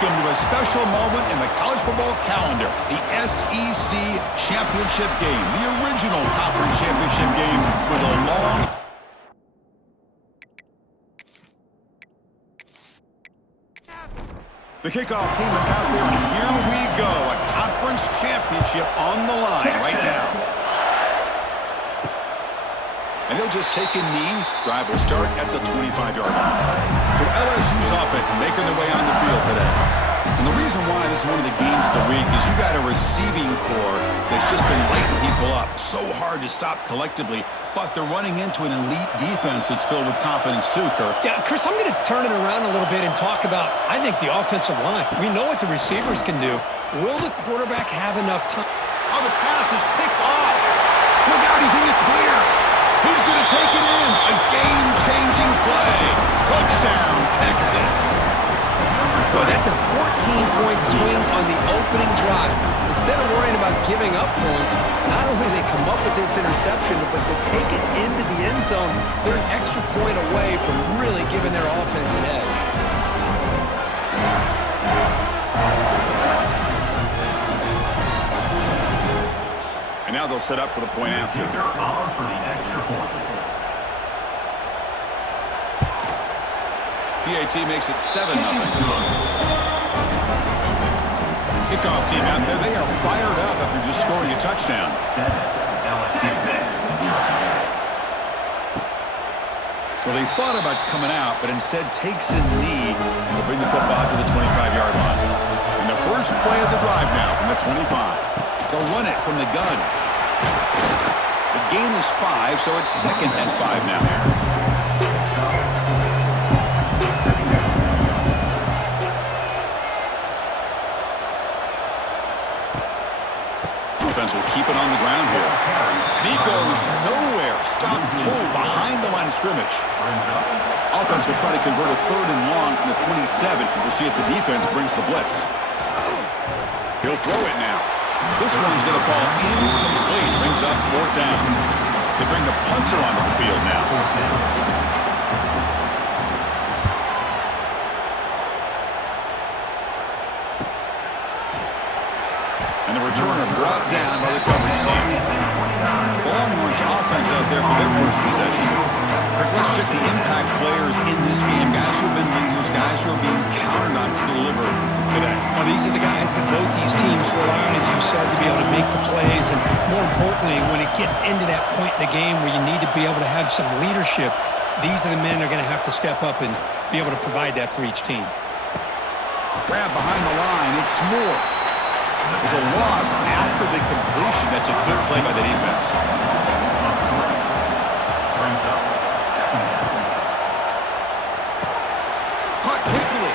Welcome to a special moment in the college football calendar, the SEC Championship game, the original conference championship game with a long... The kickoff team is out there, and here we go, a conference championship on the line right now. And he'll just take a knee. Drive will start at the 25-yard line. So LSU's offense making their way on the field today. And the reason why this is one of the games of the week is you got a receiving core that's just been lighting people up. So hard to stop collectively, but they're running into an elite defense that's filled with confidence too, Kirk. Yeah, Chris, I'm going to turn it around a little bit and talk about, I think, the offensive line. We know what the receivers can do. Will the quarterback have enough time? Oh, the pass is picked off. Look out, he's in the clear. He's going to take it in. A game-changing play. Touchdown, Texas. Well, that's a 14-point swing on the opening drive. Instead of worrying about giving up points, not only do they come up with this interception, but to take it into the end zone, they're an extra point away from really giving their offense an edge. And now they'll set up for the point after. PAT makes it 7-0. Kickoff team out there, they are fired up after just scoring a touchdown. Well, they thought about coming out, but instead takes a knee to bring the football to the 25-yard line. And the first play of the drive now from the 25. They'll run it from the gun. The gain is 5, so it's 2nd and 5 now. Defense will keep it on the ground here. And he goes nowhere. Stop pull behind the line of scrimmage. Offense will try to convert a 3rd and long from the 27. We'll see if the defense brings the blitz. He'll throw it now. This one's going to fall incomplete. Brings up 4th down. They bring the punter onto the field now. And the returner brought down by the coverage team. The Longhorns offense out there for their first possession. Let's check the impact players in this game. Guys who have been leaders, guys who are being counted on to deliver today. Well, these are the guys that both these teams rely on, as you said, to be able to make the plays. And more importantly, when it gets into that point in the game where you need to be able to have some leadership, these are the men that are going to have to step up and be able to provide that for each team. Grab behind the line. It's Moore. There's a loss after the completion. That's a good play by the defense. Caught quickly.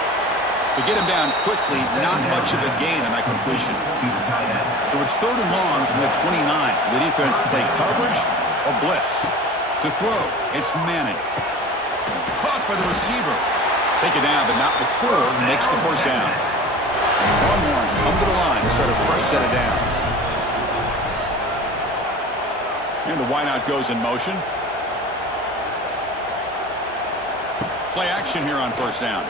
To get him down quickly, not much of a gain on that completion. So it's 3rd and long from the 29. The defense play coverage or blitz. To throw, it's Manning. Caught by the receiver. Take it down, but not before he makes the 1st down. Longhorns come to the line to start a fresh set of downs. And the wideout goes in motion. Play action here on 1st down.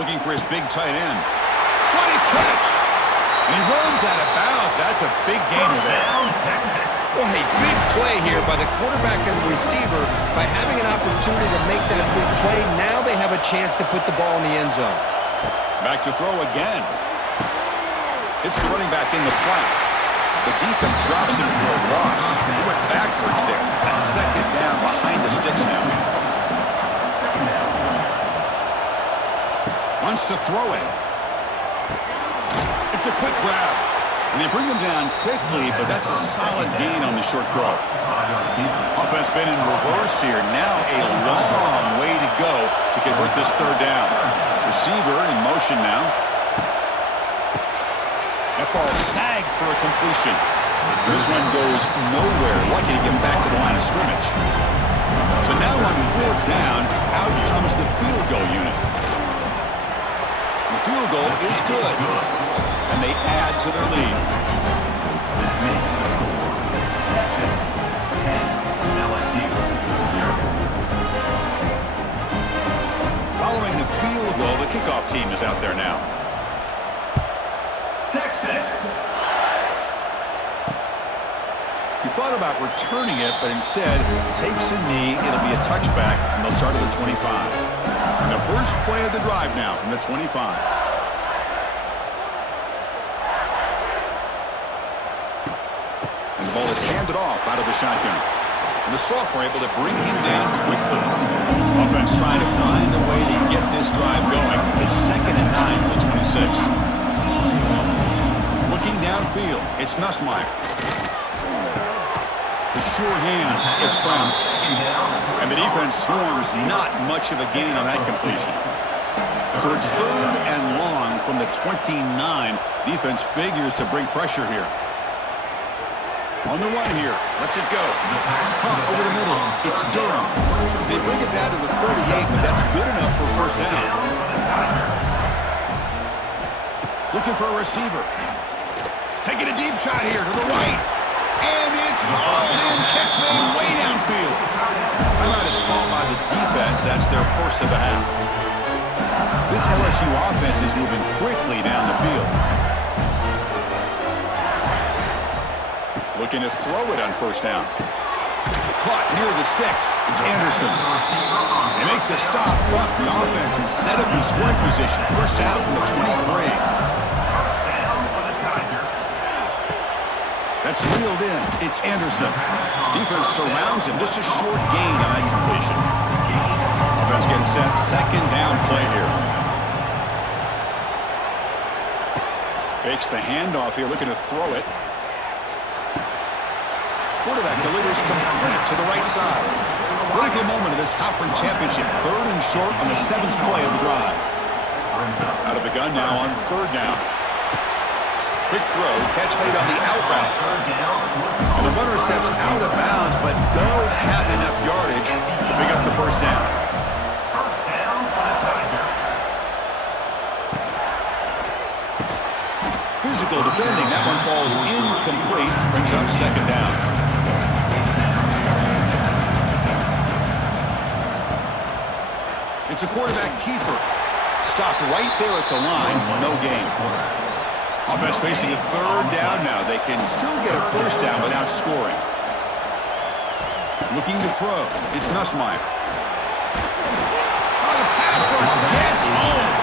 Looking for his big tight end. What a catch! And he runs out of bounds. That's a big gainer there. Well, a big play here by the quarterback and the receiver. By having an opportunity to make that big play, now they have a chance to put the ball in the end zone. Back to throw again. Hits the running back in the flat. The defense drops him for a loss. He went backwards there. A 2nd down behind the sticks now. Wants to throw it. It's a quick grab. And they bring him down quickly, but that's a solid gain on the short throw. Offense been in reverse here. Now a long way to go to convert this 3rd down. Receiver in motion now. That ball snagged for a completion. This one goes nowhere. Lucky to get back to the line of scrimmage. So now on 4th down, out comes the field goal unit. The field goal is good. And they add to their lead. Following the field goal, the kickoff team is out there now. Texas. You thought about returning it, but instead takes a knee. It'll be a touchback, and they'll start at the 25. And the first play of the drive now from the 25. And the ball is handed off out of the shotgun. And the sophomore able to bring him down quickly. Offense trying to find a way to get this drive going. It's 2nd and 9 for the 26. Looking downfield, it's Nussmeier. The sure hands, it's Brown. And the defense swarms, not much of a gain on that completion. So it's 3rd and long from the 29. Defense figures to bring pressure here. On the run here, lets it go. Pump over the middle, it's Durham. They bring it down to the 38, but that's good enough for first down. Looking for a receiver. Taking a deep shot here to the right. And it's hauled in. Catch made way downfield. Timeout is called by the defense. That's their first of the half. This LSU offense is moving quickly down the field. Looking to throw it on first down. Caught near the sticks. It's Anderson. They make the stop, but the offense is set up in scoring position. First down from the 23. That's reeled in. It's Anderson. Defense surrounds him. Just a short gain on that completion. Offense getting set. 2nd down play here. Fakes the handoff here. Looking to throw it. Quarterback delivers complete to the right side. Critical moment of this conference championship. 3rd and short on the 7th play of the drive. Out of the gun now on 3rd down. Quick throw, catch made on the out route. And the runner steps out of bounds, but does have enough yardage to pick up the first down. Physical defending, that one falls incomplete, brings up 2nd down. It's a quarterback keeper. Stopped right there at the line, no gain. Offense facing a 3rd down now. They can still get a first down without scoring. Looking to throw. It's Nussmeier. Oh, the pass rush gets home.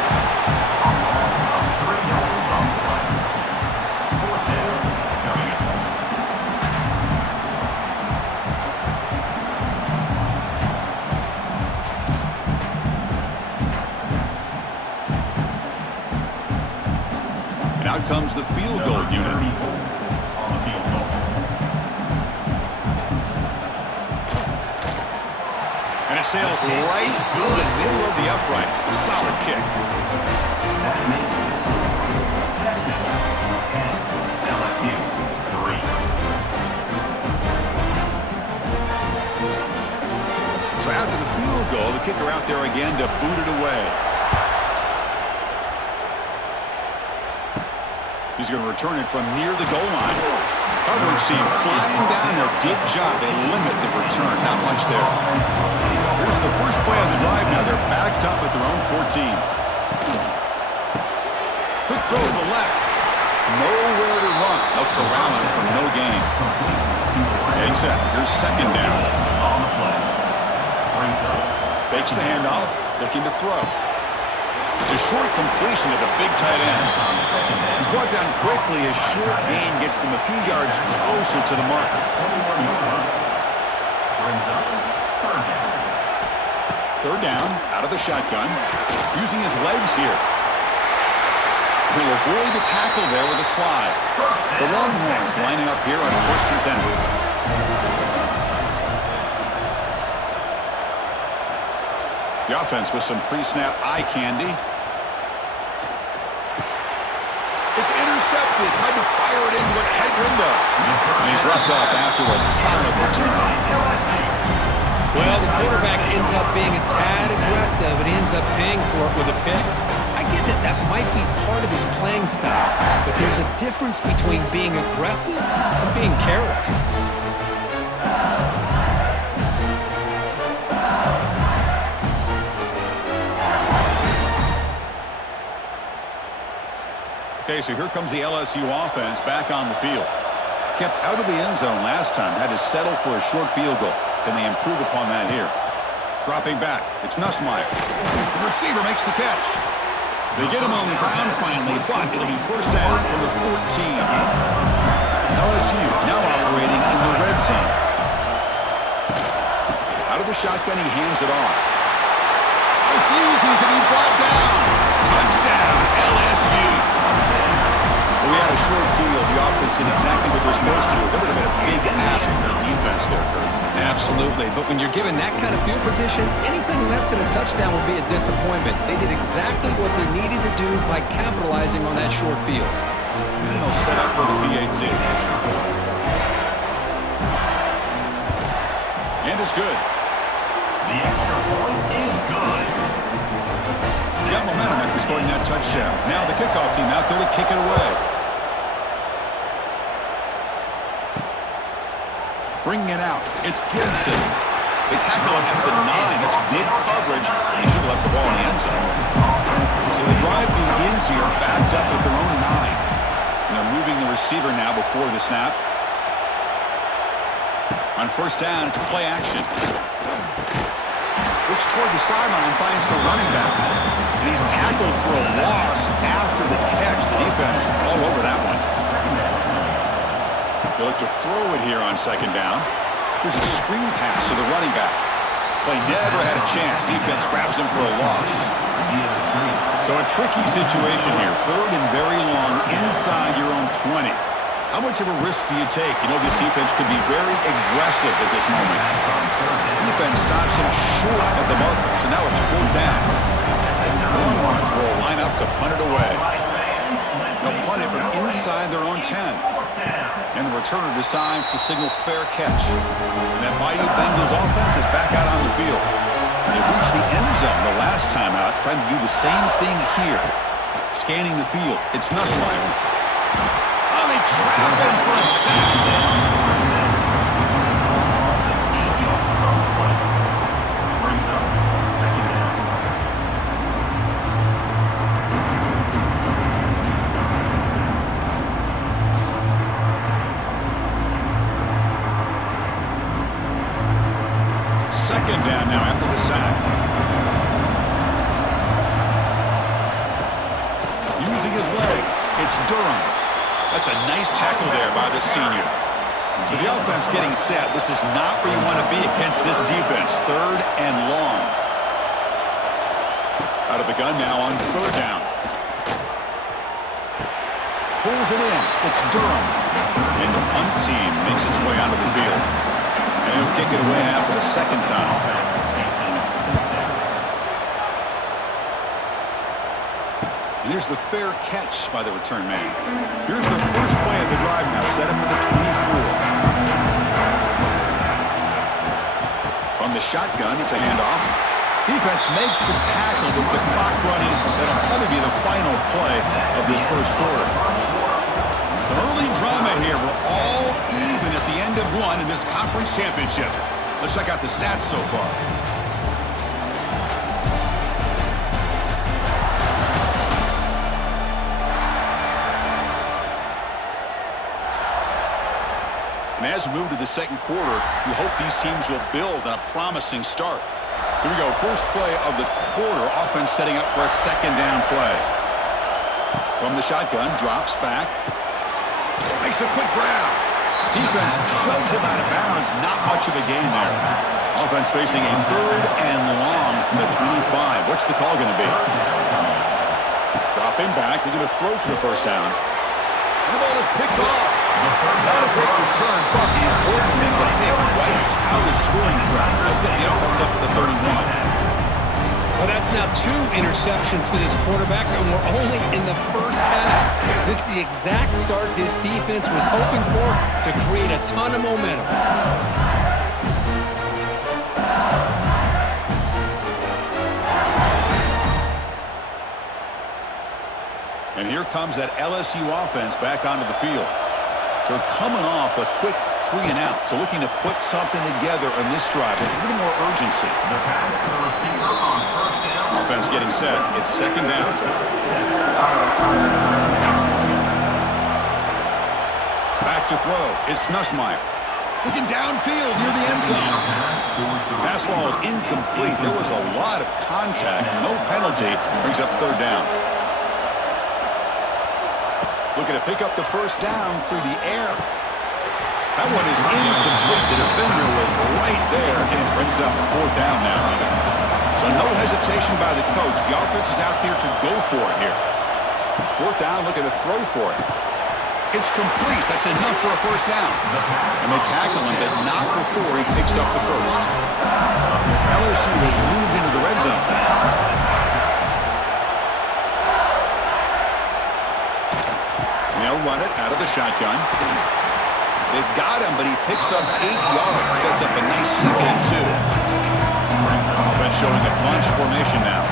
Out comes the field goal unit. And it sails right through the middle of the uprights. A solid kick. LSU 3. So after the field goal, the kicker out there again to boot it away. He's going to return it from near the goal line. Coverage team flying down there. Good job. They limit the return. Not much there. Here's the first play of the drive now. They're backed up at their own 14. Quick throw to the left. Nowhere to run. They'll corral him for no gain. Getting set. Here's 2nd down. Fakes the handoff. Looking to throw. It's a short completion to the big tight end. He's brought down quickly. A short gain gets them a few yards closer to the marker. 3rd down, out of the shotgun, using his legs here. He'll avoid the tackle there with a slide. The Longhorns lining up here on 1st and 10. The offense with some pre-snap eye candy. It's intercepted. Tried to fire it into a tight window. And he's wrapped up after a solid return. Well, the quarterback ends up being a tad aggressive, and he ends up paying for it with a pick. I get that that might be part of his playing style, but there's a difference between being aggressive and being careless. Okay, so here comes the LSU offense back on the field. Kept out of the end zone last time, had to settle for a short field goal. Can they improve upon that here? Dropping back, it's Nussmeier. The receiver makes the catch. They get him on the ground finally, but it'll be first down from the 14. LSU now operating in the red zone. Out of the shotgun, he hands it off. Refusing to be brought down. Touchdown, LSU. We had a short field. The offense did exactly what they're supposed to do. That would have been a big ask for the defense there, Kurt. Absolutely. But when you're given that kind of field position, anything less than a touchdown would be a disappointment. They did exactly what they needed to do by capitalizing on that short field. And they'll set up for the PAT. And it's good. The extra point is good. Got momentum after scoring that touchdown. Now the kickoff team out there to kick it away. Bringing it out. It's Gibson. They tackle him at the 9. That's good coverage. He should have left the ball in the end zone. So the drive begins here backed up at their own 9. And they're moving the receiver now before the snap. On first down, it's play action. Looks toward the sideline, finds the running back. And he's tackled for a loss after the catch. The defense all over that one. They look to throw it here on second down. Here's a screen pass to the running back. Play never had a chance. Defense grabs him for a loss. So a tricky situation here. Third and very long inside your own 20. How much of a risk do you take? You know, this defense could be very aggressive at this moment. Defense stops him short of the marker, so now it's fourth down. Longhorns will line up to punt it away. They'll punt it from inside their own 10. And the returner decides to signal fair catch. And that Bayou Bengals offense is back out on the field. They reached the end zone the last time out, trying to do the same thing here. Scanning the field, it's Nussmeier. Oh, they trap him for a sack. Second down now after the sack. Using his legs, it's Durham. That's a nice tackle there by the senior. So the offense getting set. This is not where you want to be against this defense. Third and long. Out of the gun now on third down. Pulls it in. It's Durham. And the punt team makes its way onto the field. And he'll kick it away now for the second time. And here's the fair catch by the return man. Here's the first play of the drive now, set up at the 24. From the shotgun, it's a handoff. Defense makes the tackle with the clock running. That'll probably be the final play of this first quarter. Some early drama here. We're all even at the end of one in this conference championship. Let's check out the stats so far. And as we move to the second quarter, we hope these teams will build on a promising start. Here we go. First play of the quarter. Offense setting up for a second down play. From the shotgun, drops back. Makes a quick grab. Defense shoves him out of bounds. Not much of a gain there. Offense facing a third and long from the 25. What's the call going to be? Dropping back. They're going to throw for the first down. And the ball is picked off. Not a great return, but the important thing, the pick wipes out a scoring threat. They'll set the offense up at the 31. Well, that's now 2 interceptions for this quarterback, and we're only in the first half. This is the exact start this defense was hoping for to create a ton of momentum. And here comes that LSU offense back onto the field. They're coming off a quick 3 and out, so looking to put something together on this drive with a little more urgency. Offense getting set. It's second down. back to throw. It's Nussmeier. Looking downfield near the end zone. Pass ball is incomplete. There was a lot of contact. No penalty. Brings up third down. Looking to pick up the first down through the air. That one is incomplete. The defender was right there, and it brings up fourth down now. So no hesitation by the coach. The offense is out there to go for it here. Fourth down, looking to throw for it. It's complete. That's enough for a first down. And they tackle him, but not before he picks up the first. LSU has moved into the red zone. They'll run it out of the shotgun. They've got him, but he picks up 8 yards. Sets up a nice 2nd and 2. Offense showing a bunch formation now.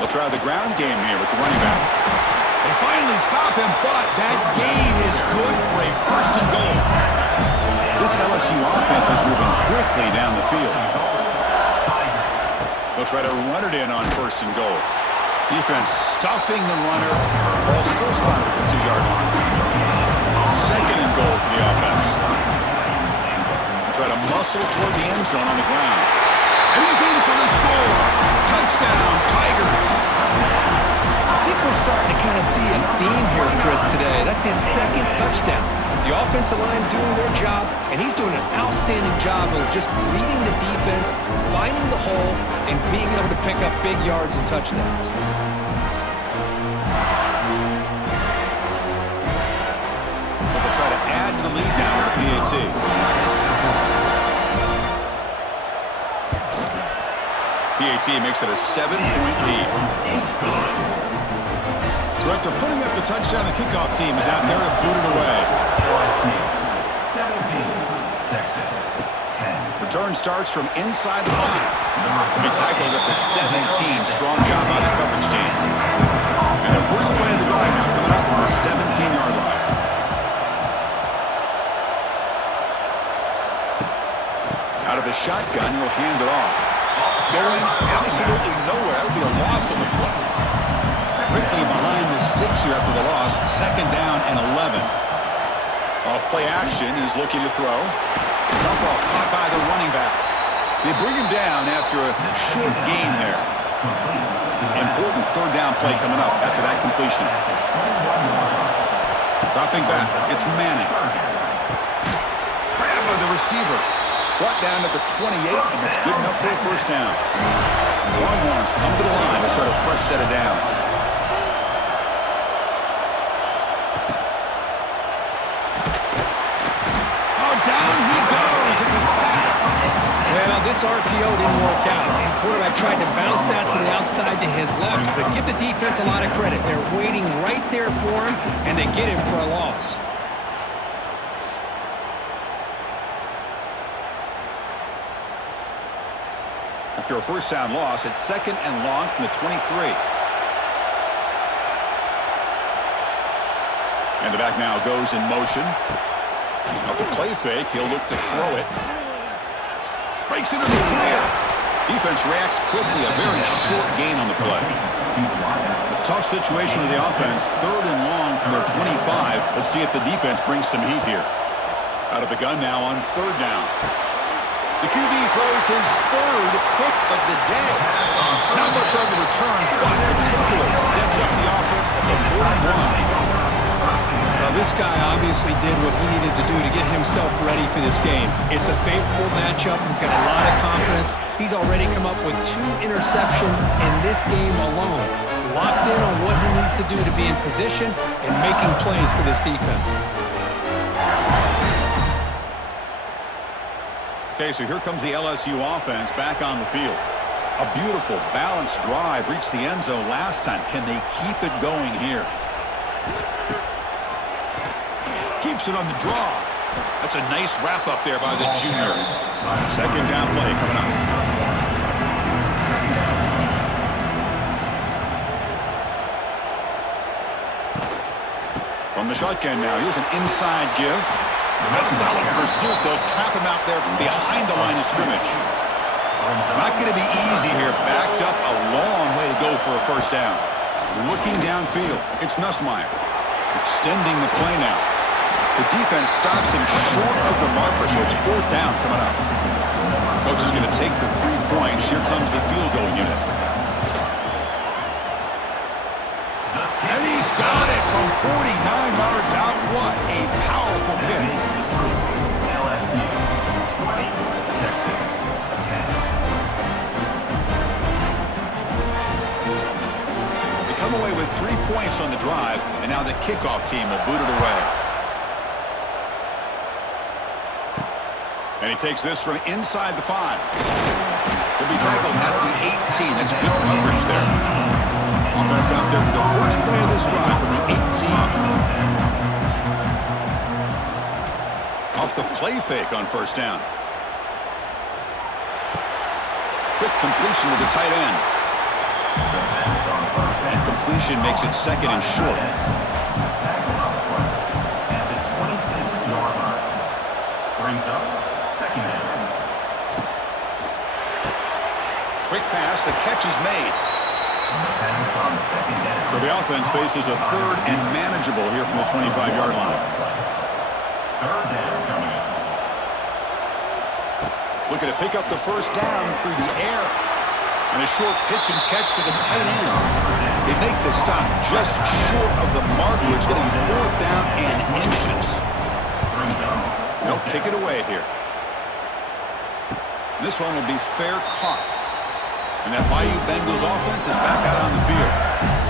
They'll try the ground game here with the running back. They finally stop him, but that gain is good for a first and goal. This LSU offense is moving quickly down the field. They'll try to run it in on first and goal. Defense stuffing the runner. Ball still spotted at the 2-yard line. 2nd and goal for the offense. They'll try to muscle toward the end zone on the ground. And he's in for the score. Touchdown, Tigers. I think we're starting to kind of see a theme here, Chris, today. That's his 2nd touchdown. The offensive line doing their job, and he's doing an outstanding job of just reading the defense, finding the hole, and being able to pick up big yards and touchdowns. They'll try to add to the lead now with the PAT. PAT makes it a 7-point lead. So after putting up the touchdown, the kickoff team is out there to boot it away. 17, Texas 10. Return starts from inside the 5. They tackled at the 17. Strong job by the coverage team. And the first play of the drive now coming up from the 17-yard line. Out of the shotgun, he'll hand it off. Going absolutely nowhere. That would be a loss on the play. Quickly behind the sticks here after the loss. 2nd down and 11. Off play action, he's looking to throw. Dump off caught by the running back. They bring him down after a short gain there. Important 3rd down play coming up after that completion. Dropping back, it's Manning. Grab by the receiver. Brought down to the 28, and it's good enough for a first down. Longhorns come to the line to start a fresh set of downs. Down he goes. It's a sack. Well, this RPO didn't work out. And quarterback tried to bounce that to the outside to his left, but give the defense a lot of credit. They're waiting right there for him, and they get him for a loss. After a first down loss, it's 2nd and long from the 23. And the back now goes in motion. Off the play fake, he'll look to throw it. Breaks into the clear. Defense reacts quickly. A very short gain on the play. A tough situation with the offense. 3rd and long from their 25. Let's see if the defense brings some heat here. Out of the gun now on 3rd down. The QB throws his 3rd hit of the day. Not much on the return, but the takeaway sets up the offense at the 41. Well, this guy obviously did what he needed to do to get himself ready for this game. It's a favorable matchup. He's got a lot of confidence. He's already come up with 2 interceptions in this game alone. Locked in on what he needs to do to be in position and making plays for this defense. Okay, so here comes the LSU offense back on the field. A beautiful, balanced drive reached the end zone last time. Can they keep it going here? Keeps it on the draw. That's a nice wrap up there by the junior. 2nd down play coming up. From the shotgun now, here's an inside give. That's solid pursuit. They'll trap him out there behind the line of scrimmage. Not going to be easy here. Backed up a long way to go for a first down. Looking downfield, it's Nussmeier. Extending the play now. The defense stops him short of the marker, so it's 4th down coming up. Coach is going to take the 3 points. Here comes the field goal unit. And he's got it from 49 yards out. What a powerful kick. LSU 20, Texas 10. They come away with 3 points on the drive, and now the kickoff team will boot it away. And he takes this from inside the 5. He'll be tackled at the 18. That's good coverage there. Offense out there for the first play of this drive from the 18. Off the play fake on 1st down. Quick completion to the tight end. And completion makes it 2nd and short. At the 26-yard line. Brings up 2nd down. Quick pass. The catch is made. Pass on 2nd down. So the offense faces a 3rd and manageable here from the 25-yard line. 3rd down coming up. Looking to pick up the 1st down through the air. And a short pitch and catch to the tight end. They make the stop just short of the marker. It's going to be 4th down and inches. They'll kick it away here. This one will be fair caught. And that Bayou Bengals offense is back out on the field.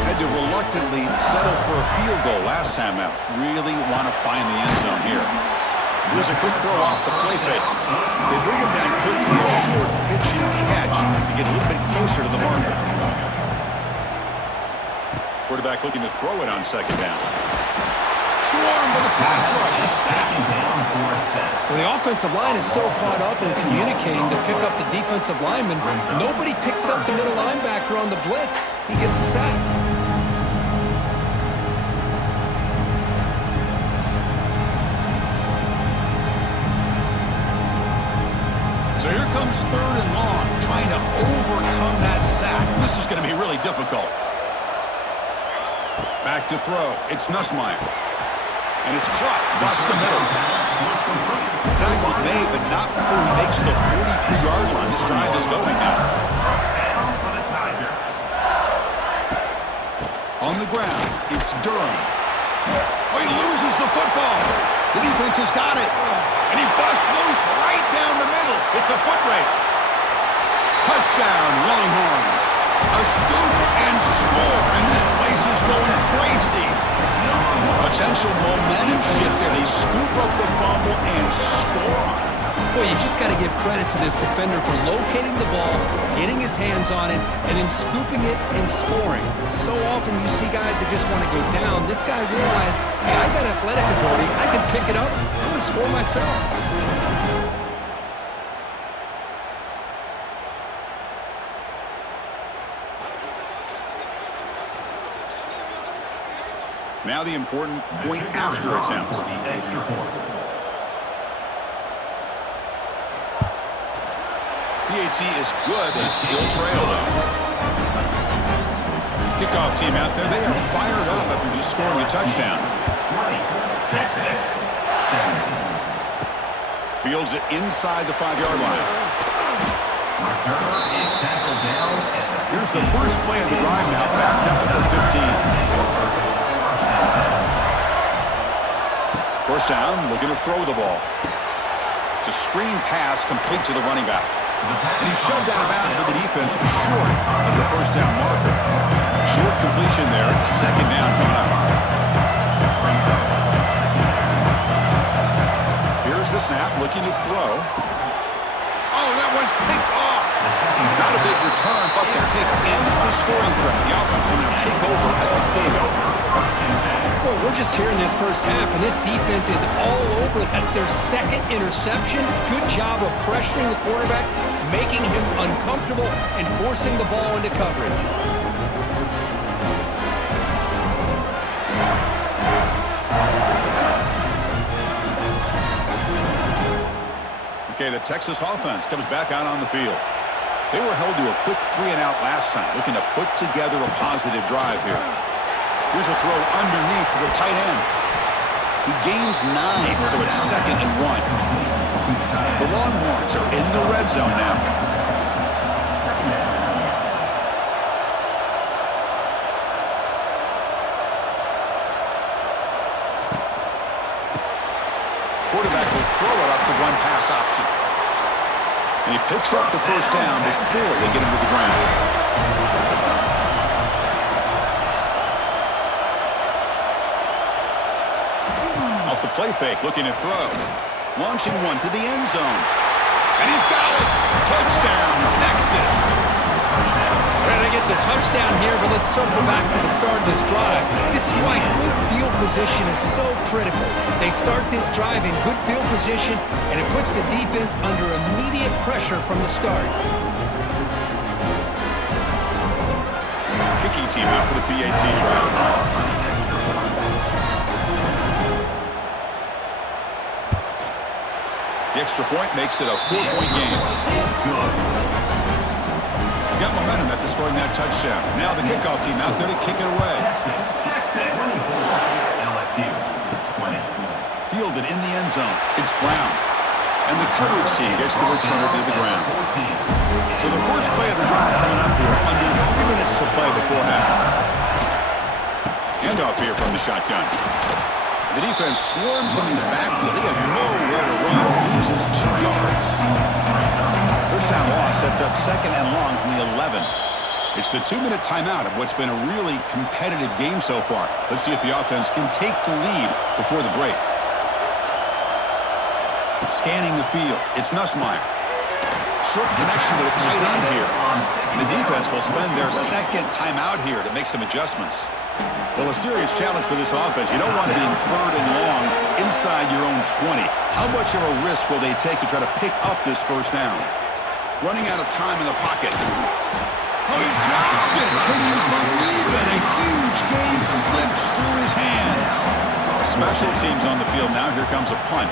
Had to reluctantly settle for a field goal last time out. Really want to find the end zone here. Here's a quick throw off the play fake. They bring him down quickly, a short pitch and catch to get a little bit closer to the marker. Quarterback looking to throw it on 2nd down. Swarm with a pass rush. A sack. Well, the offensive line is so caught up in communicating to pick up the defensive lineman, nobody picks up the middle linebacker on the blitz. He gets the sack. So here comes 3rd and long, trying to overcome that sack. This is going to be really difficult. Back to throw. It's Nussmeier. And it's caught across the middle. Tackle's made, but not before he makes the 43-yard line. This drive is going now. On the ground, it's Durham. Oh, he loses the football. The defense has got it. And he busts loose right down the middle. It's a foot race. Touchdown, Longhorns. A scoop and score. And this place is going crazy. Potential momentum shift there. They scoop up the fumble and score on it. Boy, you just got to give credit to this defender for locating the ball, getting his hands on it, and then scooping it and scoring. So often you see guys that just want to go down. This guy realized, hey, I got athletic ability. I can pick it up. I'm going to score myself. Now the important point after attempt. PHC is good. They still trail though. Kickoff team out there. They are fired up after just scoring a touchdown. Fields it inside the 5-yard line. Here's the first play of the drive now, backed up at the 15. 1st down, looking to throw the ball. It's a screen pass complete to the running back. And he's shoved out of bounds with the defense short of the 1st down marker. Short completion there, 2nd down coming up. Here's the snap, looking to throw. Oh, that one's picked off. Not a big return, but the pick ends the scoring threat. The offense will now take over at the 30. Boy, we're just here in this first half, and this defense is all over it. That's their 2nd interception. Good job of pressuring the quarterback, making him uncomfortable, and forcing the ball into coverage. Okay, the Texas offense comes back out on the field. They were held to a quick 3-and-out last time, looking to put together a positive drive here. Here's a throw underneath to the tight end. He gains 9, so it's 2nd and 1. The Longhorns are in the red zone now. Quarterback will throw it off the one-pass option. And he picks up the first down before they get him to the ground. Off the play fake, looking to throw. Launching one to the end zone. And he's got it! Touchdown, Texas! We're going to get the touchdown here, but let's circle back to the start of this drive. This is why good field position is so critical. They start this drive in good field position, and it puts the defense under immediate pressure from the start. Kicking team out for the PAT drive. The extra point makes it a 4-point game. Got momentum after scoring that touchdown. Now the kickoff team out there to kick it away. Texas. LSU 20. Fielded in the end zone. It's Brown. And the coverage team gets the returner to the ground. So the first play of the drive coming up here. Under 3 minutes to play before half. Handoff here from the shotgun. The defense swarms him in the backfield. He had nowhere to run. Loses 2 yards. First down loss sets up 2nd and long from the 11. It's the 2-minute timeout of what's been a really competitive game so far. Let's see if the offense can take the lead before the break. Scanning the field. It's Nussmeier. Short connection to the tight end here. And the defense will spend their 2nd timeout here to make some adjustments. Well, a serious challenge for this offense. You don't want to be in 3rd and long inside your own 20. How much of a risk will they take to try to pick up this first down? Running out of time in the pocket. Oh, he dropped it! Can you believe it? A huge gain slips through his hands. Special teams on the field now. Here comes a punt.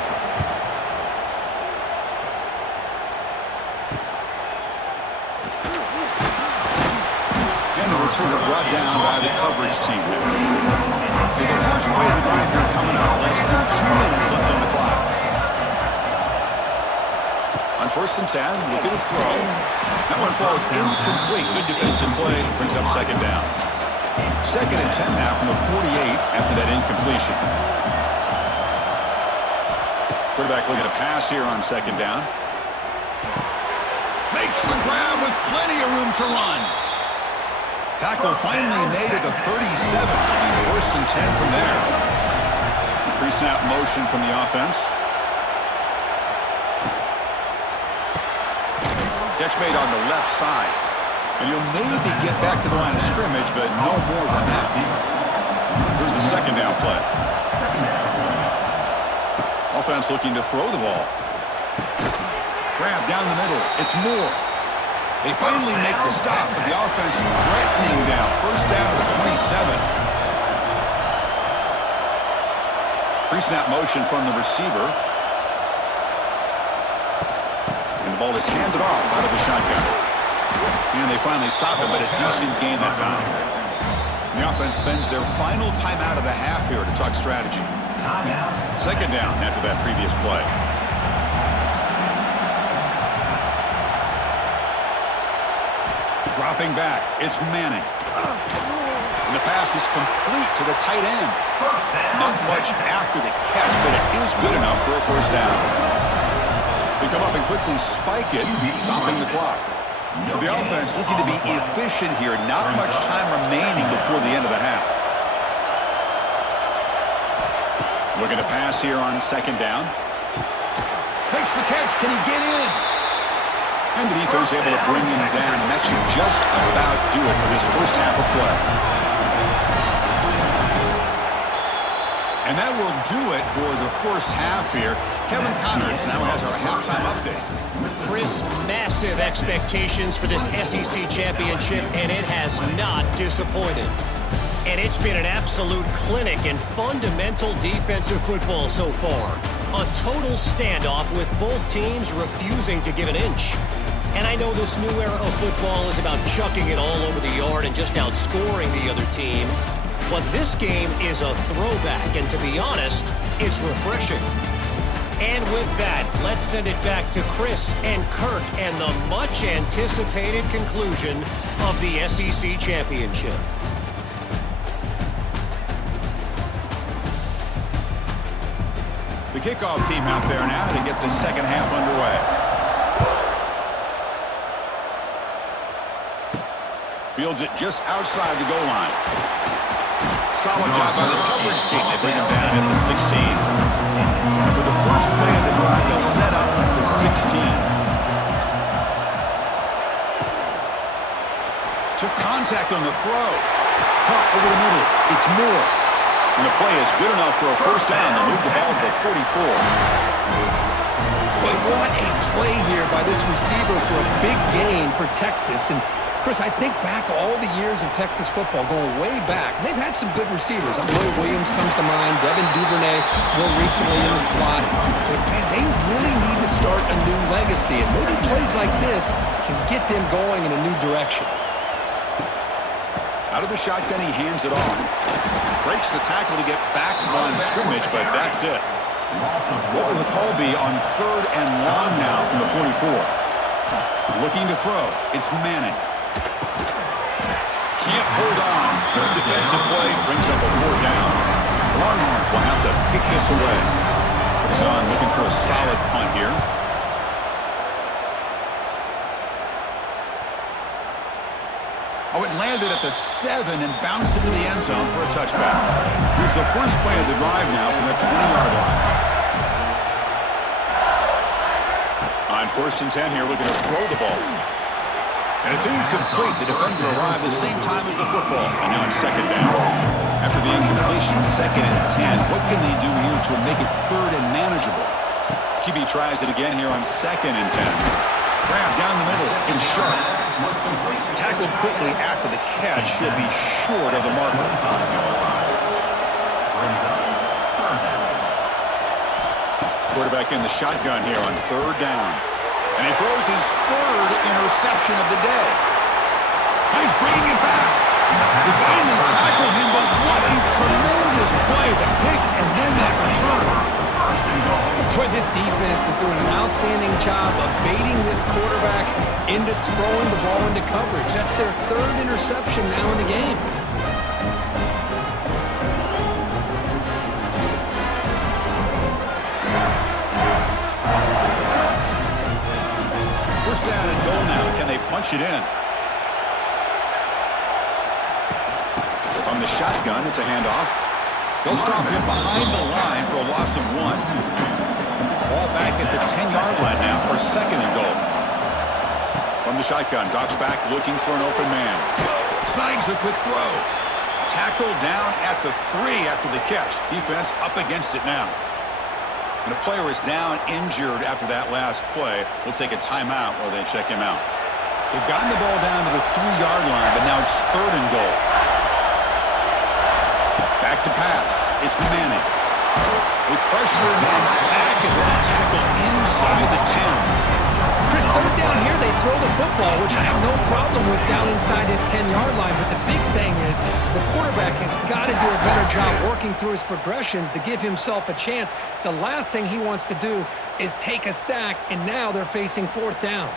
Returner brought down by the coverage team here. So the first play of the drive here coming up. Less than 2 minutes left on the clock. On 1st and 10, looking to throw. That one falls incomplete. Good defensive play. Brings up 2nd down. 2nd and 10 now from the 48 after that incompletion. Quarterback looking to pass here on 2nd down. Makes the grab with plenty of room to run. Tackle finally made at the 37. 1st and 10 from there. Pre-snap motion from the offense. Catch made on the left side. And you'll maybe get back to the line of scrimmage, but no more than that. Here's the 2nd down play. Offense looking to throw the ball. Grab down the middle. It's Moore. They finally make the stop, but the offense threatening now. First down to the 27. Pre-snap motion from the receiver. And the ball is handed off out of the shotgun. And they finally stop it, but a decent gain that time. And the offense spends their final timeout of the half here to talk strategy. 2nd down after that previous play. Dropping back, it's Manning. And the pass is complete to the tight end. Not much after the catch, but it is good enough for a first down. They come up and quickly spike it, stopping the clock. So the offense looking to be efficient here. Not much time remaining before the end of the half. Looking to pass here on 2nd down. Makes the catch. Can he get in? And the defense able to bring him down, and that should just about do it for this first half of play. And that will do it for the first half here. Kevin Connors now has our halftime update. Chris, massive expectations for this SEC championship, and it has not disappointed. And it's been an absolute clinic in fundamental defensive football so far. A total standoff with both teams refusing to give an inch. And I know this new era of football is about chucking it all over the yard and just outscoring the other team. But this game is a throwback, and to be honest, it's refreshing. And with that, let's send it back to Chris and Kirk and the much-anticipated conclusion of the SEC Championship. The kickoff team out there now to get the second half underway. Fields it just outside the goal line. Solid job by the coverage team. They bring him down at the 16. And for the first play of the drive, they'll set up at the 16. Took contact on the throw. Caught over the middle. It's Moore. And the play is good enough for a first down to move the ball to the 44. Boy, what a play here by this receiver for a big gain for Texas. And Chris, I think back all the years of Texas football, going way back, and they've had some good receivers. Roy Williams comes to mind, Devin Duvernay more recently in the slot. But, man, they really need to start a new legacy, and maybe plays like this can get them going in a new direction. Out of the shotgun, he hands it off. Breaks the tackle to get back to the line of scrimmage, but that's it. What will the call be on 3rd and long now from the 44? Looking to throw. It's Manning. Can't hold on. Good defensive play brings up a 4th down. Longhorns will have to kick this away. He's on looking for a solid punt here. Oh, it landed at the 7 and bounced into the end zone for a touchback. Here's the first play of the drive now from the 20-yard line. On 1st and 10 here, looking to throw the ball. And it's incomplete. The defender arrived the same time as the football. And now it's 2nd down. After the incompletion, 2nd and 10. What can they do here to make it 3rd and manageable? QB tries it again here on 2nd and 10. Grab down the middle. It's Sharp. Tackled quickly after the catch. Should be short of the marker. Quarterback in the shotgun here on 3rd down. And he throws his 3rd interception of the day. He's bringing it back. They finally tackle him, but what a tremendous play. The pick and then that return. Boy, this defense is doing an outstanding job of baiting this quarterback into throwing the ball into coverage. That's their 3rd interception now in the game. First down and goal now. Can they punch it in? From the shotgun, it's a handoff. They'll stop him behind the line for a loss of 1. Ball back at the 10-yard line now for 2nd and goal. From the shotgun, drops back looking for an open man. Snags the quick throw. Tackled down at the 3 after the catch. Defense up against it now. And a player is down injured after that last play. We'll take a timeout while they check him out. They've gotten the ball down to the 3-yard line, but now it's 3rd and goal. Back to pass. It's Manning. They pressure him and sack and then a tackle inside the 10. Chris, 3rd down here, they throw the football, which I have no problem with down inside his 10-yard line. But the big thing is the quarterback has got to do a better job working through his progressions to give himself a chance. The last thing he wants to do is take a sack, and now they're facing 4th down.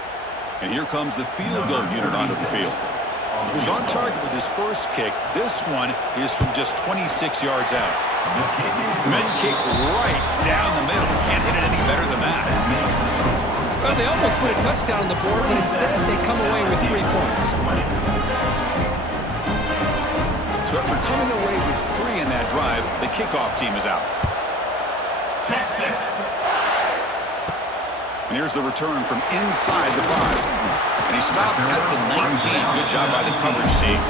And here comes the field goal unit onto the field. He was on target with his first kick. This one is from just 26 yards out. Men kick right down the middle. Can't hit it any better than that. Well, they almost put a touchdown on the board, but instead they come away with 3 points. So after coming away with 3 in that drive, the kickoff team is out. Texas. And here's the return from inside the 5. And he stopped at the 19. Good job by the coverage team.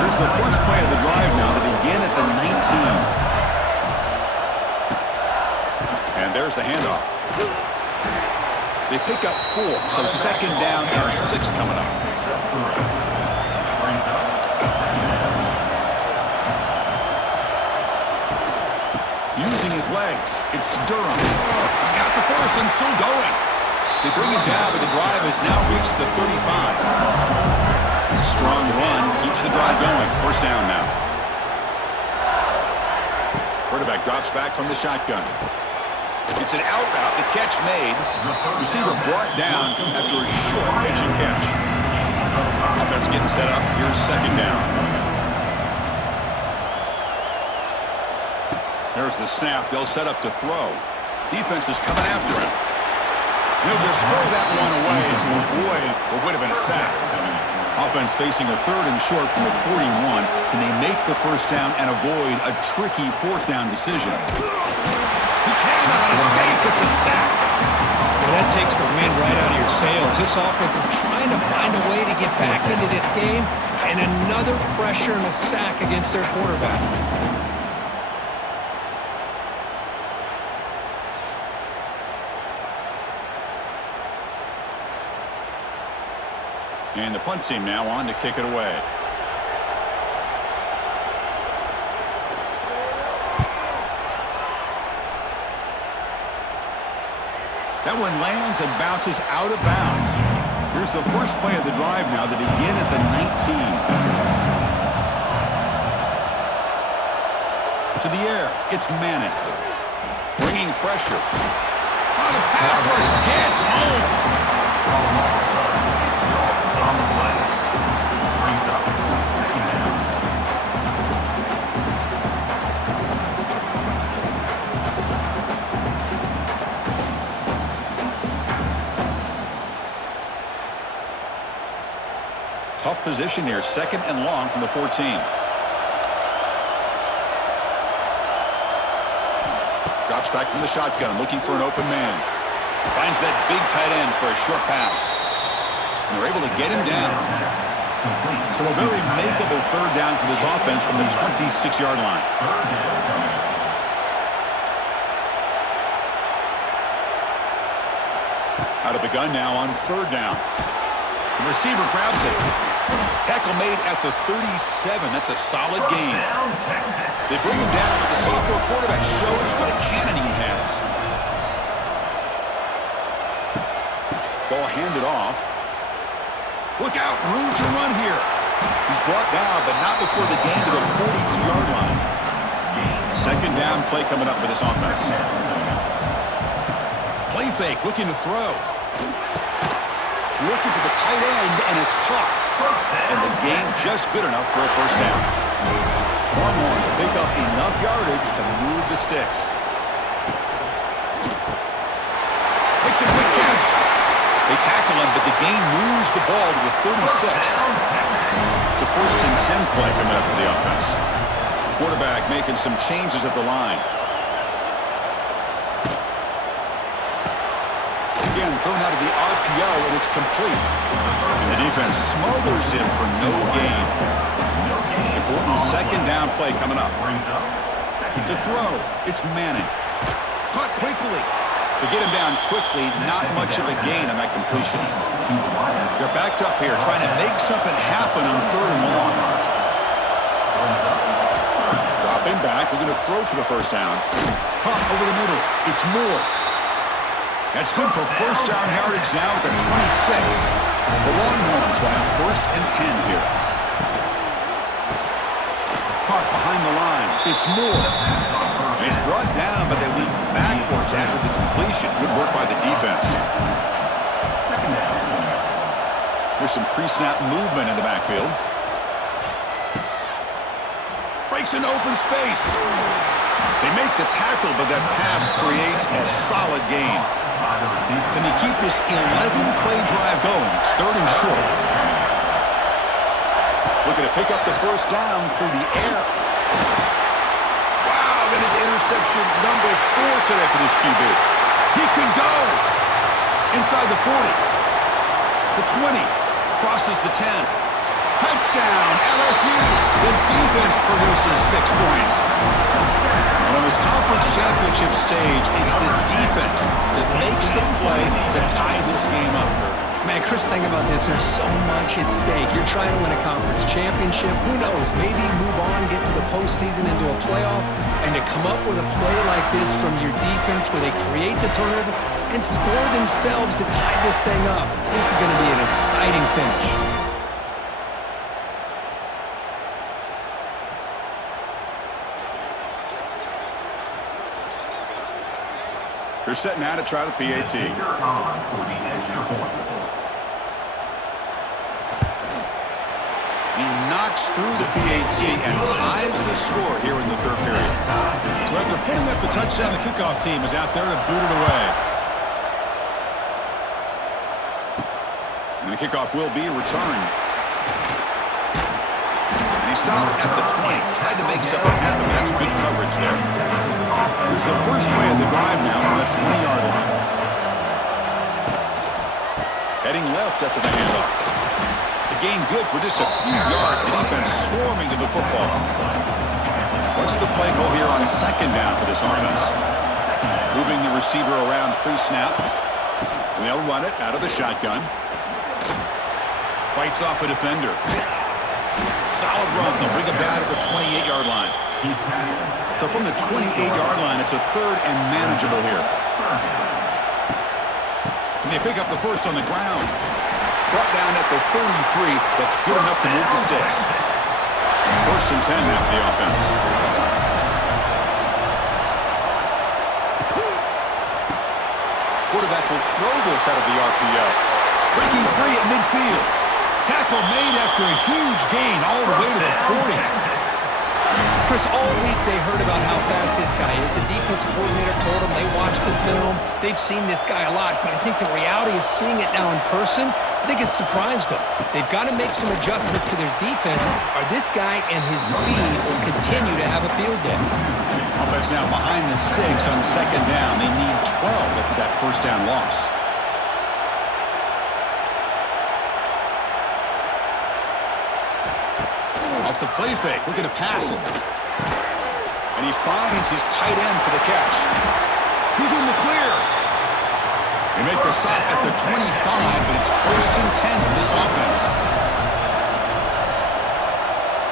Here's the first play of the drive now to begin at the 19. And there's the handoff. They pick up 4, so 2nd down and 6 coming up. Using his legs, it's Durham. He's got the first and still going. They bring it down, but the drive has now reached the 35. It's a strong run, keeps the drive going. First down now. quarterback drops back from the shotgun. It's an out route. The catch made. Receiver brought down after a short pitch and catch. Offense getting set up. Here's second down. There's the snap. They'll set up to throw. Defense is coming after him. He'll just throw that one away to avoid what would have been a sack. Offense facing a third and short from the 41. Can they make the first down and avoid a tricky fourth down decision? He cannot escape. It's a sack. Well, that takes the wind right out of your sails. This offense is trying to find a way to get back into this game, and another pressure and a sack against their quarterback. And the punt team now on to kick it away. That one lands and bounces out of bounds. Here's the first play of the drive now to begin at the 19. To the air, it's Manning. Bringing pressure. Oh, the pass rush gets home. On the play. Brings up second down. Tough position here. Second and long from the 14. Drops back from the shotgun, looking for an open man. Finds that big tight end for a short pass. And they're able to get him down. So a very makeable third down for this offense from the 26-yard line. Out of the gun now on third down. The receiver grabs it. Tackle made at the 37. That's a solid gain. They bring him down, but the sophomore quarterback shows what a cannon he has. Ball handed off. Look out, room to run here. He's brought down, but not before the gain to the 42-yard line. Second down play coming up for this offense. Play fake, looking to throw. Looking for the tight end, and it's caught. And the gain just good enough for a first down. Longhorns pick up enough yardage to move the sticks. Makes a quick catch. They tackle him, but the gain moves the ball to the 36. It's a first and 10 play coming up for the offense. The quarterback making some changes at the line. Again, thrown out of the RPO, and it's complete. And the defense smothers him for no gain. Important second down play coming up. To throw, it's Manning. Caught quickly. To get him down quickly, not much of a gain on that completion. They're backed up here, trying to make something happen on third and long. Dropping back, looking to throw for the first down. Caught over the middle. It's Moore. That's good for first down yardage now at the 26. The Longhorns will have first and 10 here. Caught behind the line. It's Moore. And he's brought down, but they leap backwards after the completion. Good work by the defense. There's some pre-snap movement in the backfield. Breaks into open space. They make the tackle, but that pass creates a solid gain. Can he keep this 11-play drive going? It's third and short. Looking to pick up the first down through the air. Wow, that is interception number 4 today for this QB. He can go inside the 40. The 20. Crosses the 10. Touchdown, LSU. The defense produces 6 points. And on this conference championship stage, it's the defense that makes the play to tie this game up. Man, Chris, think about this. There's so much at stake. You're trying to win a conference championship. Who knows? Maybe move on, get to the postseason, into a playoff, and to come up with a play like this from your defense where they create the turnover and score themselves to tie this thing up. This is going to be an exciting finish. They're set now to try the PAT. On for the extra point. He knocks through the PAT and ties the score here in the third period. So after putting up the touchdown, the kickoff team is out there to boot it away. And the kickoff will be returned. And he stopped at the 20. Tried to make something happen. That's good coverage there. Here's the first play of the drive now from the 20-yard line. Heading left after the handoff. The gain good for just a few yards. The defense swarming to the football. What's the play call here on second down for this offense? Moving the receiver around pre-snap. They'll run it out of the shotgun. Fights off a defender. Solid run. They'll bring it down at the 28-yard line. So from the 28-yard line, it's a third and manageable here. Can they pick up the first on the ground? Brought down at the 33. That's good enough to move the sticks. First and 10 now for the offense. Quarterback will throw this out of the RPO. Breaking free at midfield. Tackle made after a huge gain all the way to the 40. Chris, all week they heard about how fast this guy is. The defensive coordinator told them they watched the film. They've seen this guy a lot, but I think the reality is seeing it now in person, I think it's surprised them. They've got to make some adjustments to their defense, or this guy and his speed will continue to have a field day. Offense now behind the sticks on second down. They need 12 after that first down loss. Off the play fake, looking to pass it. And he finds his tight end for the catch. Who's in the clear? They make the stop at the 25, but it's first and 10 for this offense.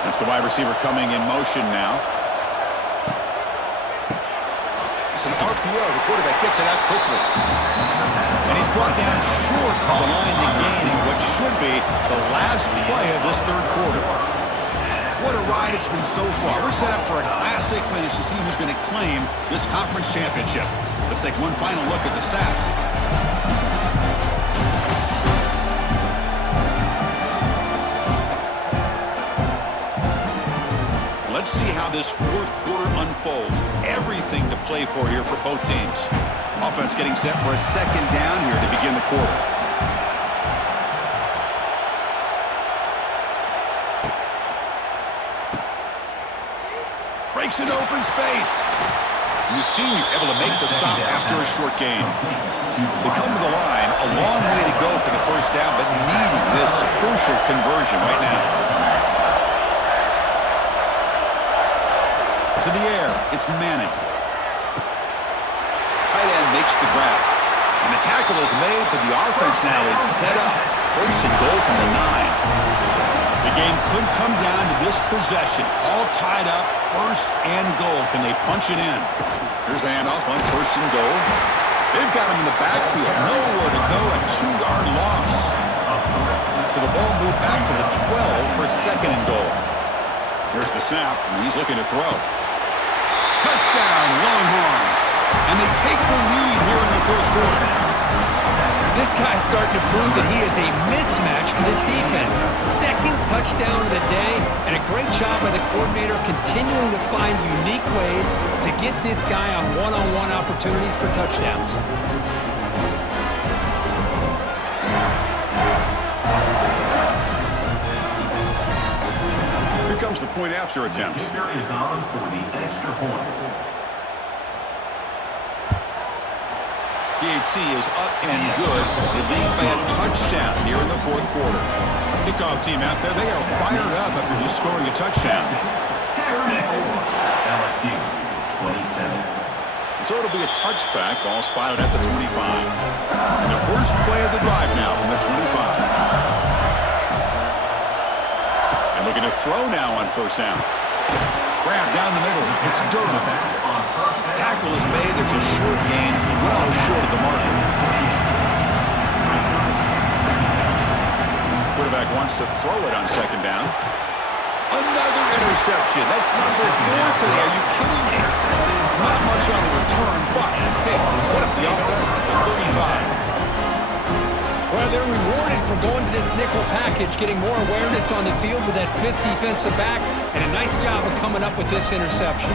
That's the wide receiver coming in motion now. It's an RPO. The quarterback gets it out quickly. And he's brought down short of the line to gain what should be the last play of this third quarter. What a ride it's been so far. We're set up for a classic finish to see who's going to claim this conference championship. Let's take one final look at the stats. Let's see how this fourth quarter unfolds. Everything to play for here for both teams. Offense getting set for a second down here to begin the quarter. Breaks an open space. And the senior able to make the stop after a short gain. They come to the line, a long way to go for the first down, but needing this crucial conversion right now. To the air, it's Manning. Tight end makes the grab. And the tackle is made, but the offense now is set up. First and goal from the 9. The game could come down to this possession. All tied up, first and goal. Can they punch it in? Here's the handoff on first and goal. They've got him in the backfield. Nowhere to go, a 2-yard loss. So the ball moved back to the 12 for second and goal. Here's the snap, and he's looking to throw. Touchdown, Longhorns. And they take the lead here in the fourth quarter. This guy's starting to prove that he is a mismatch for this defense. Second touchdown of the day, and a great job by the coordinator continuing to find unique ways to get this guy on one-on-one opportunities for touchdowns. Here comes the point after attempt. Kicker is on for the extra point. PAT is up and good. They lead by a touchdown here in the fourth quarter. Kickoff team out there, they are fired up after just scoring a touchdown. LSU 27. So it'll be a touchback, ball spotted at the 25. And the first play of the drive now from the 25. And looking to throw now on first down. Grab down the middle. It's Durham. Tackle is made. There's a short gain, well short of the marker. Quarterback wants to throw it on second down. Another interception. That's number 4 today. Are you kidding me? Not much on the return, but hey, set up the going to this nickel package, getting more awareness on the field with that fifth defensive back, and a nice job of coming up with this interception.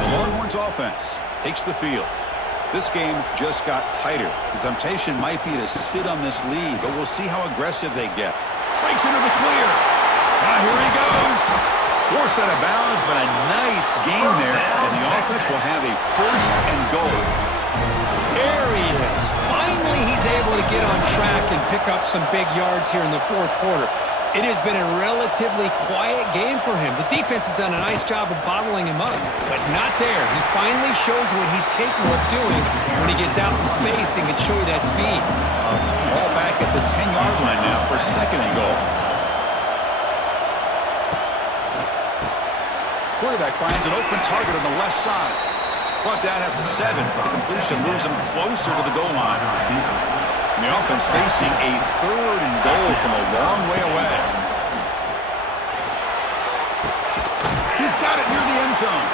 The Longhorns offense takes the field. This game just got tighter. The temptation might be to sit on this lead, but we'll see how aggressive they get. Breaks into the clear. Now here he goes. Forced out of bounds, but a nice gain there, and the offense will have a 1st and goal. There he is. Finally, he's able to get on track and pick up some big yards here in the 4th quarter. It has been a relatively quiet game for him. The defense has done a nice job of bottling him up, but not there. He finally shows what he's capable of doing when he gets out in space and can show you that speed. Ball back at the 10-yard line now for 2nd and goal. Quarterback finds an open target on the left side. Brought down at the 7. The completion moves him closer to the goal line. And the offense facing a 3rd and goal from a long way away. He's got it near the end zone.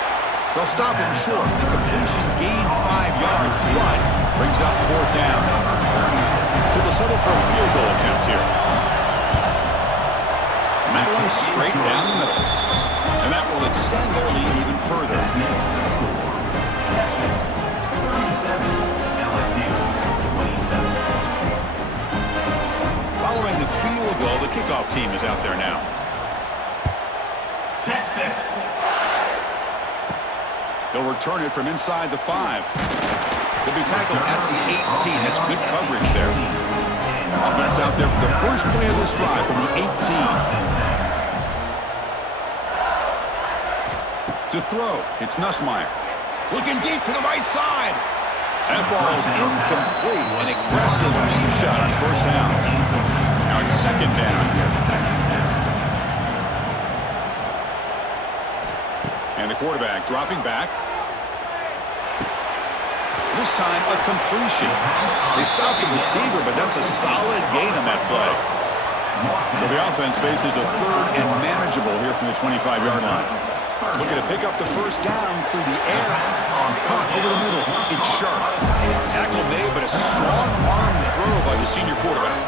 They'll stop him short. The completion gained 5 yards, but brings up 4th down. So they'll settle for a field goal attempt here. And that one straight down the middle. And that will extend their lead even further. Following the field goal, the kickoff team is out there now. Texas. They'll return it from inside the 5. They'll be tackled at the 18. That's good coverage there. Offense out there for the first play of this drive from the 18. To throw, it's Nussmeier. Looking deep to the right side. That ball is incomplete. An aggressive deep shot on 1st down. Now it's 2nd down here. And the quarterback dropping back. This time a completion. They stopped the receiver, but that's a solid gain on that play. So the offense faces a 3rd and manageable here from the 25-yard line. Looking to pick up the 1st down through the air. Caught over the middle. It's sharp. Tackle made, but a strong arm throw by the senior quarterback.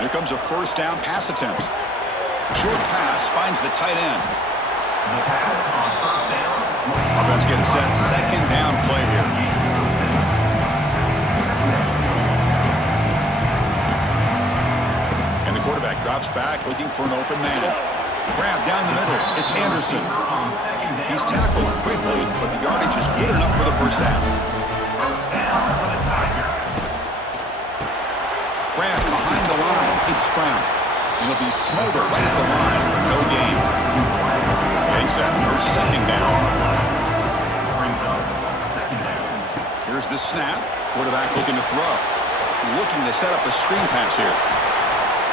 Here comes a 1st down pass attempt. Short pass finds the tight end. The pass on 1st down. Offense getting set. 2nd down play here. Quarterback drops back, looking for an open man. Grab down the middle. It's Anderson. He's tackled quickly, but the yardage is good enough for the 1st down. Grab behind the line. It's Brown. And he'll be smothered right at the line for no gain. Getting set for 2nd down. Here's the snap. Quarterback looking to throw. Looking to set up a screen pass here.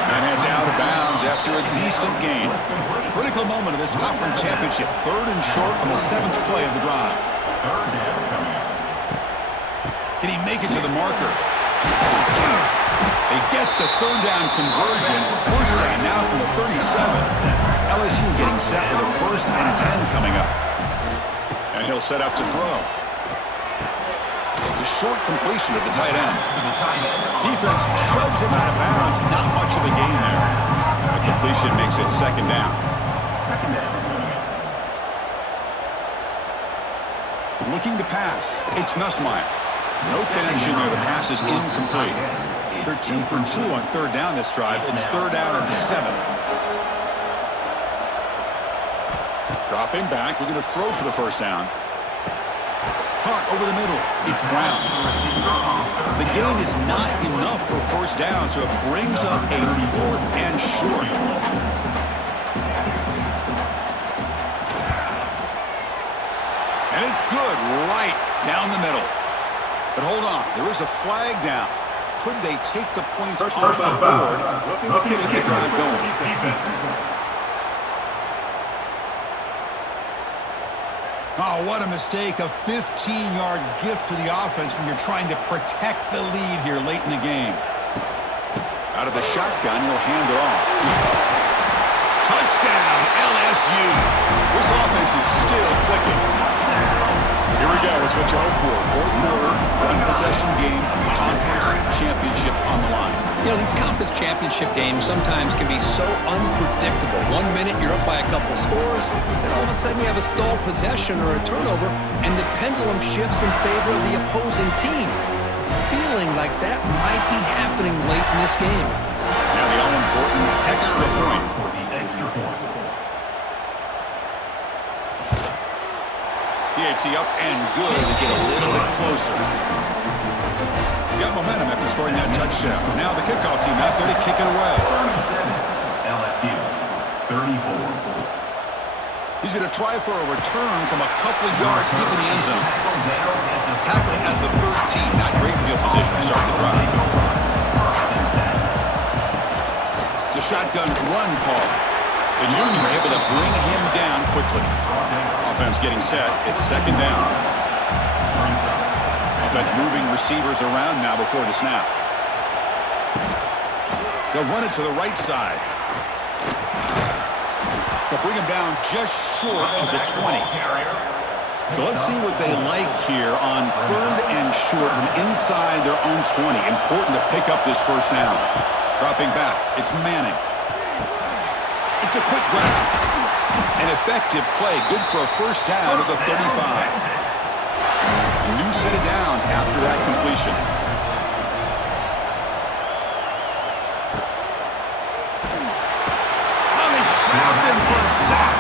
And heads out of bounds after a decent gain. Critical moment of this conference championship. 3rd and short on the 7th play of the drive. Can he make it to the marker? They get the 3rd down conversion. 1st down now from the 37. LSU getting set with a 1st and 10 coming up. And he'll set up to throw. The short completion of the tight end. Defense shoves him out of bounds. Not much of a gain there. The completion makes it 2nd down. Looking to pass. It's Nussmeier. No connection there. The pass is incomplete. They're 2 for 2 on 3rd down this drive. It's 3rd down and 7. Dropping back. Looking to throw for the 1st down. Caught over the middle. It's Brown. The gain is not enough for 1st down, so it brings up a 4th and short. And it's good right down the middle. But hold on, there is a flag down. Could they take the points off the board? Looking to keep the drive going. Oh, what a mistake. A 15-yard gift to the offense when you're trying to protect the lead here late in the game. Out of the shotgun, he'll hand it off. Touchdown, LSU. This offense is still clicking. Here we go. It's what you hope for. Fourth quarter, one-possession game, conference championship on the line. You know, these conference championship games sometimes can be so unpredictable. 1 minute you're up by a couple scores, then all of a sudden you have a stalled possession or a turnover, and the pendulum shifts in favor of the opposing team. It's feeling like that might be happening late in this game. Now the all-important extra point. For the extra point. PAT up and good to get a little bit closer. Got momentum after scoring that touchdown. Now the kickoff team out there to kick it away. 37, LSU, 34. He's going to try for a return from a couple of yards deep in the end zone. Tackle at the 13. Not great field position to start the drive. It's a shotgun run call. The junior able to bring him down quickly. Offense getting set. It's second down. Offense moving receivers around now before the snap. They'll run it to the right side. They'll bring him down just short of the 20. So let's see what they like here on third and short from inside their own 20. Important to pick up this first down. Dropping back. It's Manning. It's a quick grab. An effective play. Good for a first down at the 35. A new set of downs after that completion. Oh, they trap him for a sack.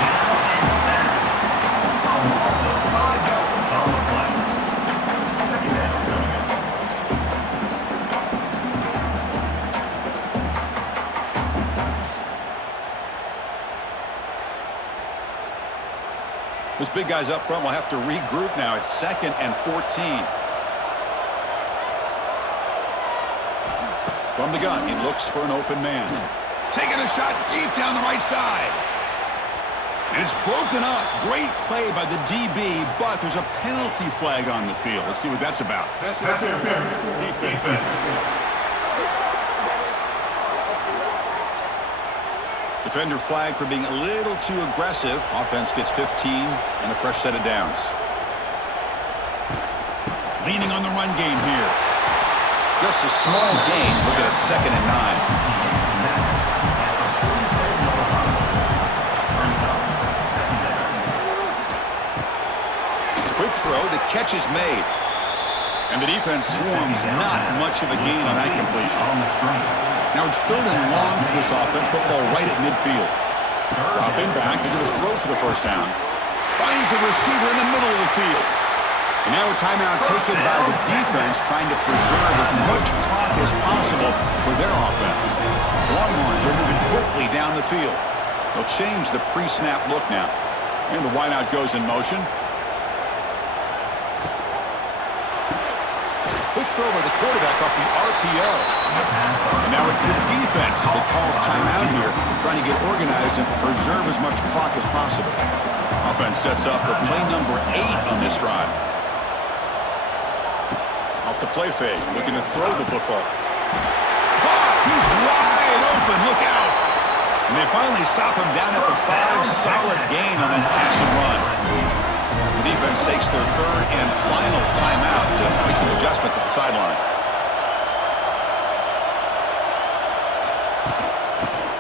This big guy's up front will have to regroup now. It's 2nd and 14. From the gun, he looks for an open man. Taking a shot deep down the right side. And it's broken up. Great play by the DB, but there's a penalty flag on the field. Let's see what that's about. That's defense. Defender flag for being a little too aggressive. Offense gets 15 and a fresh set of downs. Leaning on the run game here. Just a small gain. Looking at 2nd and 9. Quick throw. The catch is made. And the defense swarms. Not much of a gain on that completion. Now it's 3rd and long for this offense. Football right at midfield. Dropping back. They're going to throw for the first down. Finds a receiver in the middle of the field. And now a timeout taken by the defense, trying to preserve as much clock as possible for their offense. The Longhorns are moving quickly down the field. They'll change the pre-snap look now. And the wideout goes in motion. Quick throw by the quarterback off the RPO. And now it's the defense that calls timeout here, trying to get organized and preserve as much clock as possible. Offense sets up for play number 8 on this drive. Off the play fake, looking to throw the football. He's wide open, look out! And they finally stop him down at the 5. Solid gain on that catch and run. The defense takes their 3rd and final timeout to make some adjustments at the sideline.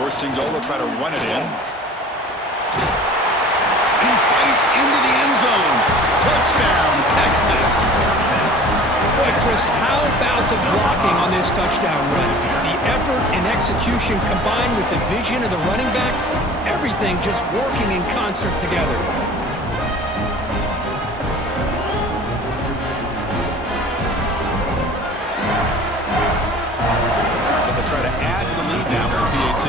First and goal, they'll try to run it in. And he fights into the end zone. Touchdown, Texas. Boy, Chris, how about the blocking on this touchdown run? The effort and execution combined with the vision of the running back, everything just working in concert together. Try to add to the lead now for PAT.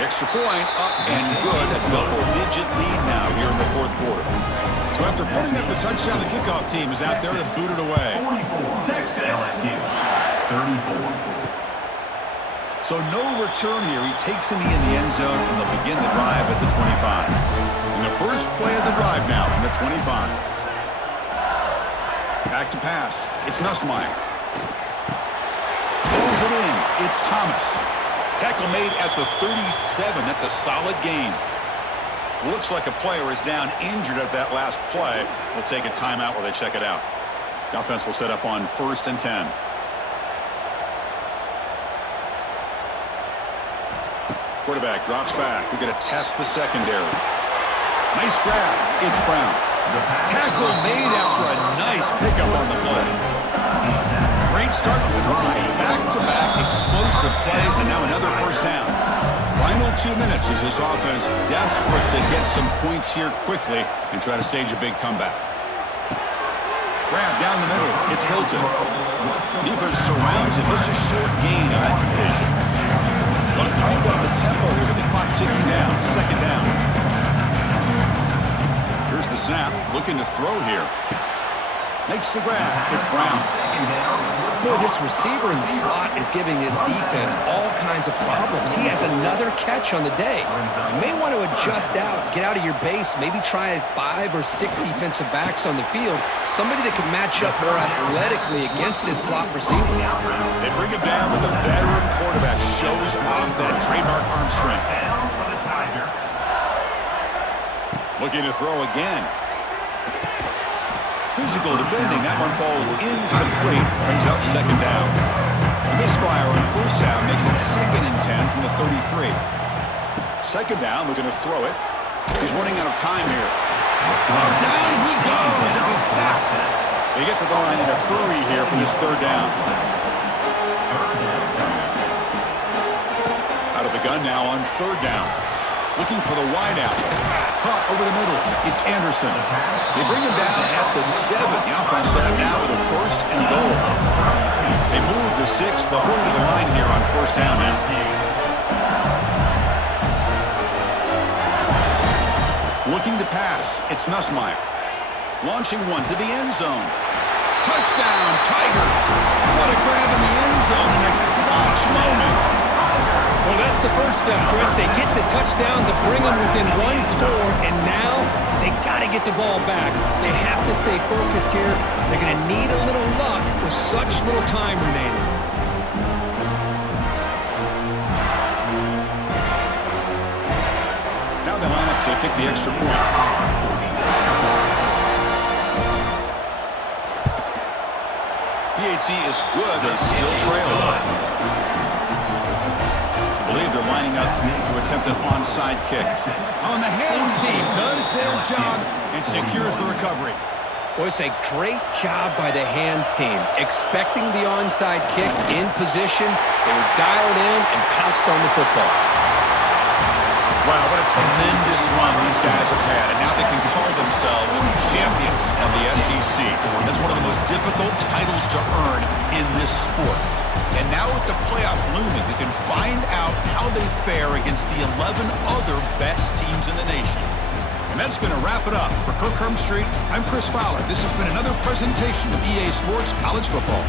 Extra point, up and good. A double-digit lead now here in the 4th quarter. So after putting up the touchdown, the kickoff team is out there to boot it away. 44, Texas, LSU, 34. So no return here. He takes him in the end zone, and they'll begin the drive at the 25. And the first play of the drive now from the 25. Back to pass. It's Nussmeier. it in. It's Thomas. Tackle made at the 37. That's a solid gain. Looks like a player is down injured at that last play. We'll take a timeout while they check it out. The offense will set up on 1st and 10. Quarterback drops back. We're going to test the secondary. Nice grab. It's Brown. Tackle made after a nice pickup on the play. Great start to the drive. Back-to-back explosive plays, and now another first down. Final 2 minutes as this offense desperate to get some points here quickly and try to stage a big comeback. Grab down the middle. It's Hilton. Defense surrounds him. Just a short gain on that completion. But crank up the tempo here with the clock ticking down. 2nd down. Here's the snap. Looking to throw here. Makes the grab. It's Brown. Boy, this receiver in the slot is giving his defense all kinds of problems. He has another catch on the day. You may want to adjust out, get out of your base, maybe try 5 or 6 defensive backs on the field, somebody that can match up more athletically against this slot receiver. They bring him down, but the veteran quarterback shows off that trademark arm strength. Looking to throw again. Physical defending. That one falls incomplete. Brings up 2nd down. Misfire on 1st down makes it 2nd and 10 from the 33. 2nd down, looking to throw it. He's running out of time here. Down he goes. It's a sack. They get to the line in a hurry here for this 3rd down. Out of the gun now on 3rd down. Looking for the wideout. Caught over the middle. It's Anderson. They bring him down at the 7. The offense set up now with a 1st and goal. They move the 6. They'll hurry to the line here on 1st down now. Looking to pass. It's Nussmeier. Launching one to the end zone. Touchdown, Tigers. What a grab in the end zone in a clutch moment. Well, that's the first step, Chris. They get the touchdown to bring them within 1 score, and now they got to get the ball back. They have to stay focused here. They're going to need a little luck with such little time remaining. Now they line up to kick the extra point. PHC is good. They still trail. I believe they're lining up to attempt an onside kick. On the hands team does their job and secures the recovery. Well, it's a great job by the hands team. Expecting the onside kick in position, they were dialed in and pounced on the football. Wow, what a tremendous run these guys have had, and now they can call themselves champions of the SEC. That's one of the most difficult titles to earn in this sport. And now with the playoff looming, we can find out how they fare against the 11 other best teams in the nation. And that's going to wrap it up. For Kirk Street, I'm Chris Fowler. This has been another presentation of EA Sports College Football.